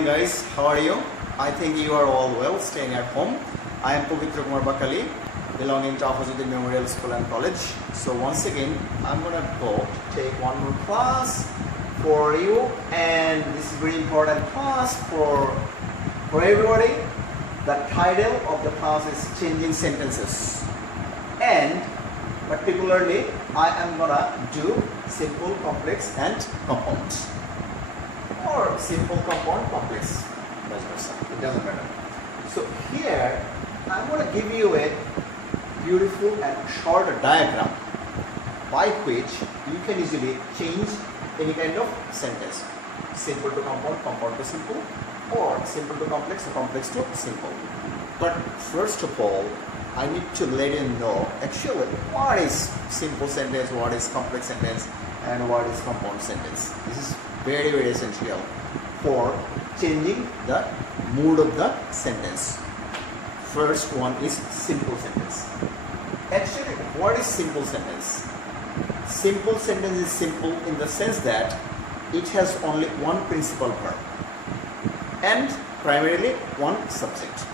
morning guys, how are you? I think you are all well, staying at home. I am Pavitra Kumar Bakali, belonging to Aphrodite Memorial School and College. So once again, I'm gonna go take one more class for you, and this is very important class for everybody. The title of the class is Changing Sentences, and particularly I am gonna do simple, complex and compound, or simple, compound, complex, vice versa, it doesn't matter. So here I'm going to give you a beautiful and short diagram by which you can easily change any kind of sentence, simple to compound, compound to simple, or simple to complex or complex to simple. But first of all, I need to let you know actually what is simple sentence, what is complex sentence, and what is compound sentence. This is very essential for changing the mood of the sentence. First one is simple sentence. Actually, what is simple sentence? Simple sentence is simple in the sense that it has only one principal verb and primarily one subject.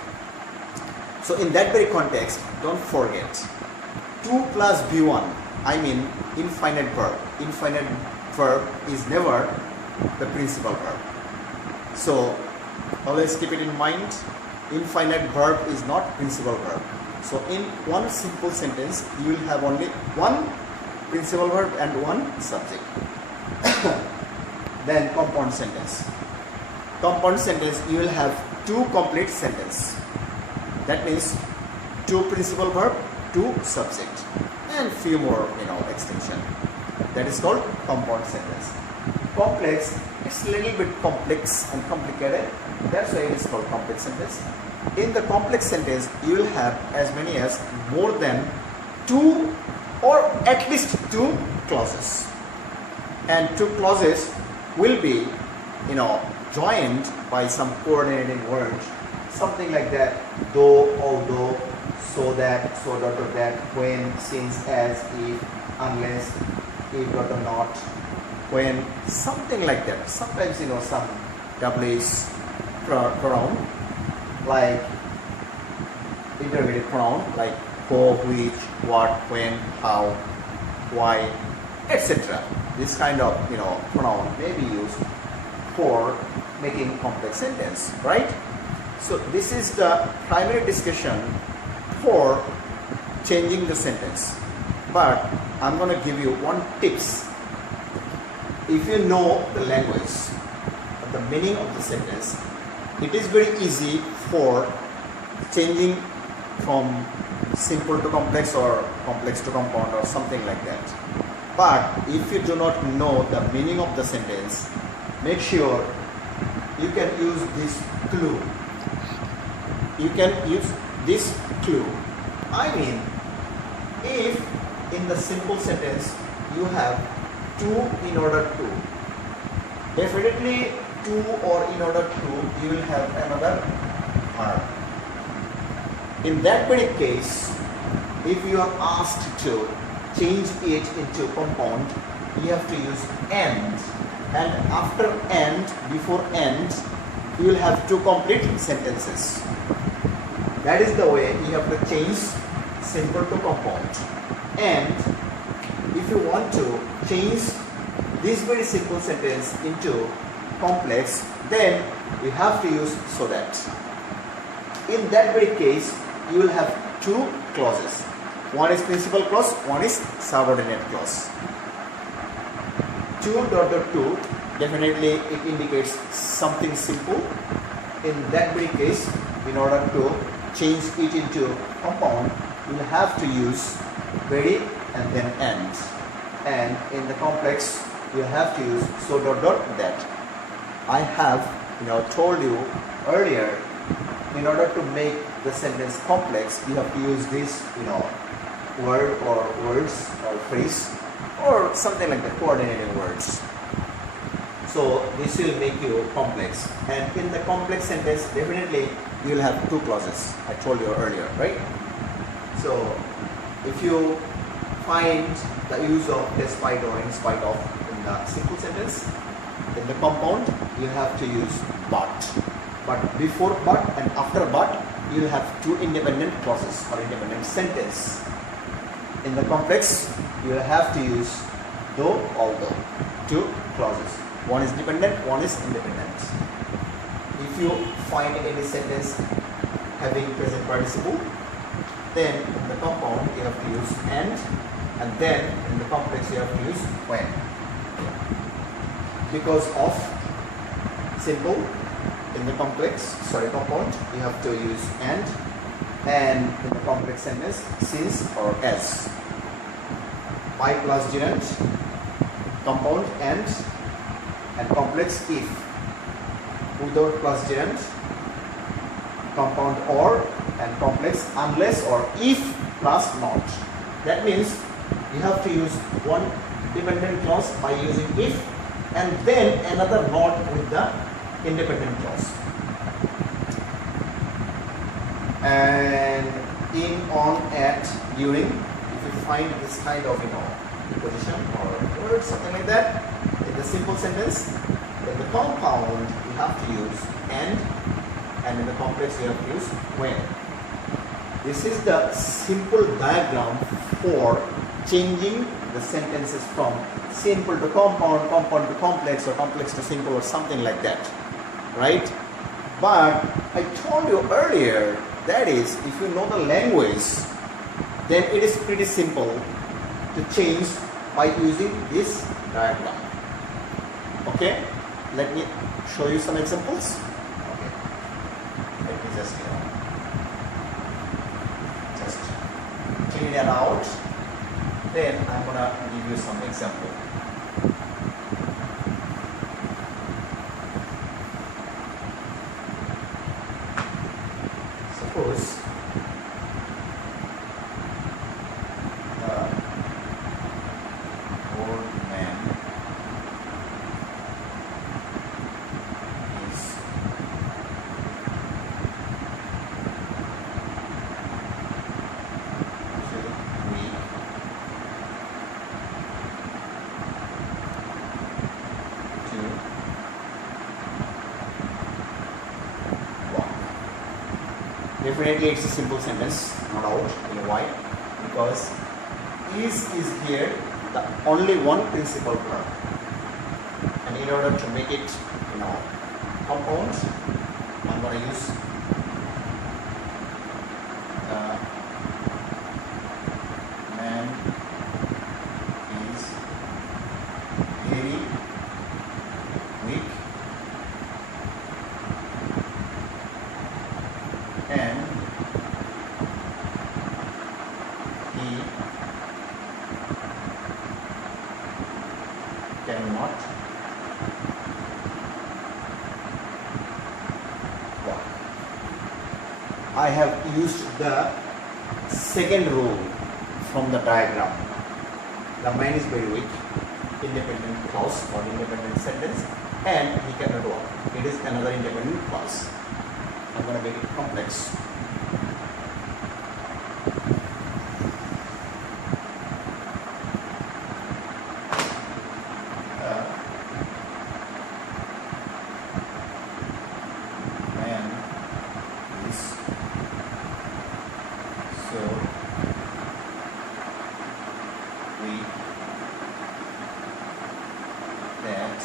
So in that very context, don't forget 2 plus B1, I mean infinite verb. Infinite verb is never the principal verb. So always keep it in mind, infinite verb is not principal verb. So in one simple sentence, you will have only one principal verb and one subject. Then compound sentence. Compound sentence, you will have two complete sentences. That means two principal verb, two subject, and few more extension. That is called compound sentence. Complex, it's a little bit complex and complicated. That's why it is called complex sentence. In the complex sentence, you will have as many as more than two or at least two clauses. And two clauses will be, joined by some coordinating words. Something like that, though, although, so that, so dot or that, when, since, as, if, unless, if dot or not, when, something like that. Sometimes some WH pronoun, like intermediate pronoun, like who, which, what, when, how, why, etc. This kind of pronoun may be used for making complex sentence, right? So this is the primary discussion for changing the sentence. But I'm going to give you one tips. If you know the language, the meaning of the sentence, it is very easy for changing from simple to complex or complex to compound or something like that. But if you do not know the meaning of the sentence, make sure you can use this clue. You can use this clue. I mean, if in the simple sentence you have to, in order to, definitely to or in order to, you will have another verb. In that very case, if you are asked to change it into compound, you have to use and after and, before and, you will have two complete sentences. That is the way you have to change simple to compound. And if you want to change this very simple sentence into complex, then you have to use so that. In that very case, you will have two clauses. One is principal clause, one is subordinate clause. 2 dot dot 2, definitely it indicates something simple. In that very case, in order to change it into compound, you will have to use very and then and. And in the complex, you have to use so dot dot that. I have told you earlier, in order to make the sentence complex, you have to use this word or words or phrase or something like that, coordinating words. So this will make you complex. And in the complex sentence, definitely you will have two clauses. I told you earlier, right? So if you find the use of despite or in spite of in the simple sentence, in the compound you have to use but. But before but and after but you will have two independent clauses or independent sentence. In the complex you will have to use though, although, two clauses. One is dependent, one is independent. If you find any sentence having present participle, then in the compound you have to use and then in the complex you have to use when. Because of simple, in the compound you have to use and in the complex sentence since or as. I plus gerund, compound and complex if. Without plus gerund, compound or and complex unless or if plus not. That means you have to use one dependent clause by using if and then another not with the independent clause. And in, on, at, during, if you find this kind of preposition or word, something like that, in the simple sentence, in the compound you have to use and in the complex you have to use when. This is the simple diagram for changing the sentences from simple to compound, compound to complex, or complex to simple, or something like that, right? But I told you earlier, that is, if you know the language, then it is pretty simple to change by using this diagram. Okay, let me show you some examples. Okay, let me just clean it out. Then I'm gonna give you some example. Suppose the old man is too weak to walk. Definitely it's a simple sentence, no doubt. You know why? Because is here the only one principal verb, and in order to make it compound, I'm going to use man is very weak and he cannot walk. I have used the second rule from the diagram. The man is very weak, independent clause or independent sentence, and he cannot walk. It is another independent clause. I'm going to make it complex. Man is so weak that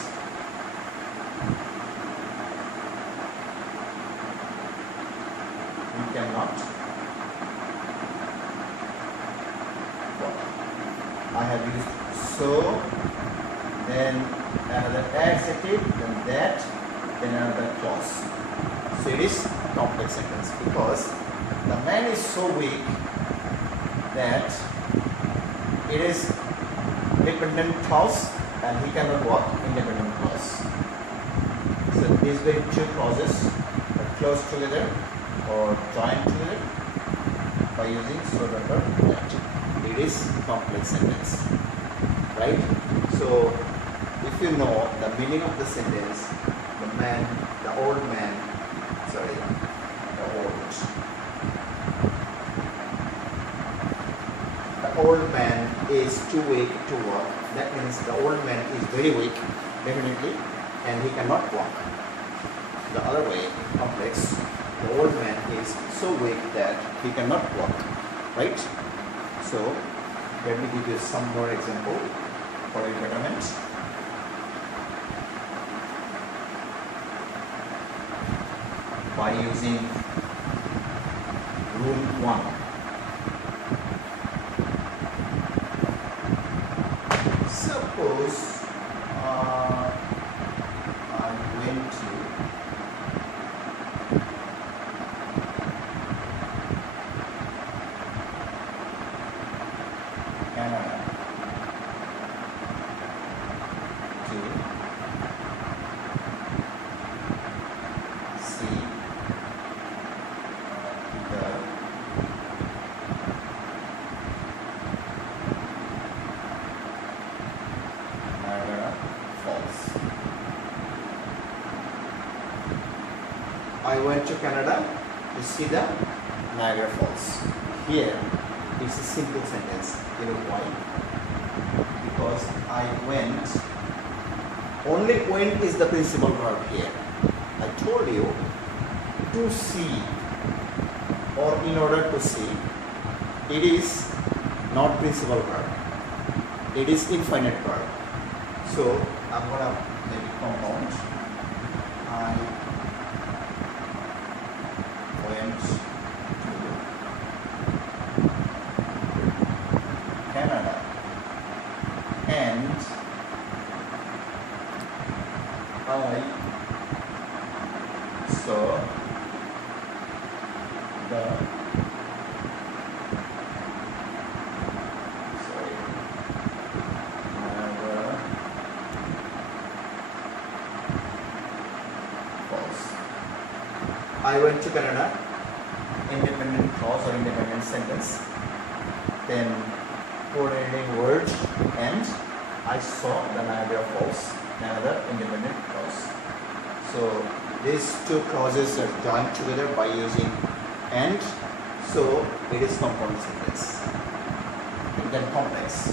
we cannot walk. I have used so, then another adjective, then that, then another clause. So it is a complex sentence because the man is so weak that it is dependent clause and he cannot walk, independent clause. So these were two clauses are close together or joined together by using so that. It is complex sentence, right? So if you know the meaning of the sentence, the old man is too weak to walk. That means the old man is very weak, definitely, and he cannot walk. The other way, complex, the old man is so weak that he cannot walk, right? So let me give you some more example for your betterment. By using rule 1. Suppose I went to Canada to see the Niagara Falls. I went to Canada to see the Niagara Falls. Here, it's a simple sentence. You know why? Because I went. Only went is the principal verb here. I told you to see or in order to see. It is not principal verb. It is infinite verb. So I'm gonna make it compound. I went to Canada and I saw the Niagara Falls. I went to Canada, independent clause or independent sentence, then coordinating word, and I saw the Niagara Falls, another independent clause. So these two clauses are joined together by using and, so it is compound sentence. And then complex.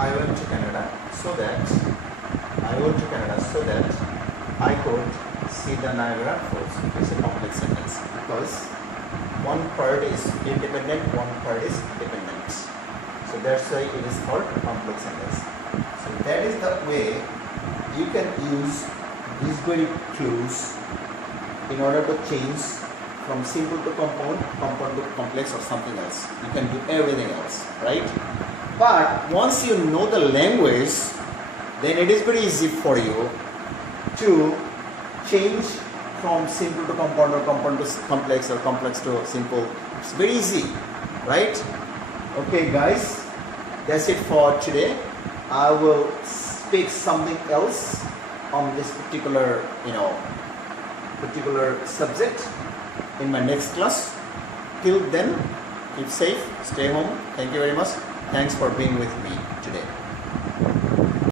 I went to Canada so that I would see the Falls. I went to Canada so that I could see the Niagara Falls. It's a complex sentence because one part is independent, one part is dependent. So that's why it is called complex sentence. So that is the way you can use these very clues in order to change from simple to compound, compound to complex or something else. You can do everything else, right? But once you know the language, then it is very easy for you to change from simple to compound or compound to complex or complex to simple. It's very easy, right? Okay guys, that's it for today. I will speak something else on this particular subject in my next class. Till then, keep safe, stay home. Thank you very much. Thanks for being with me today.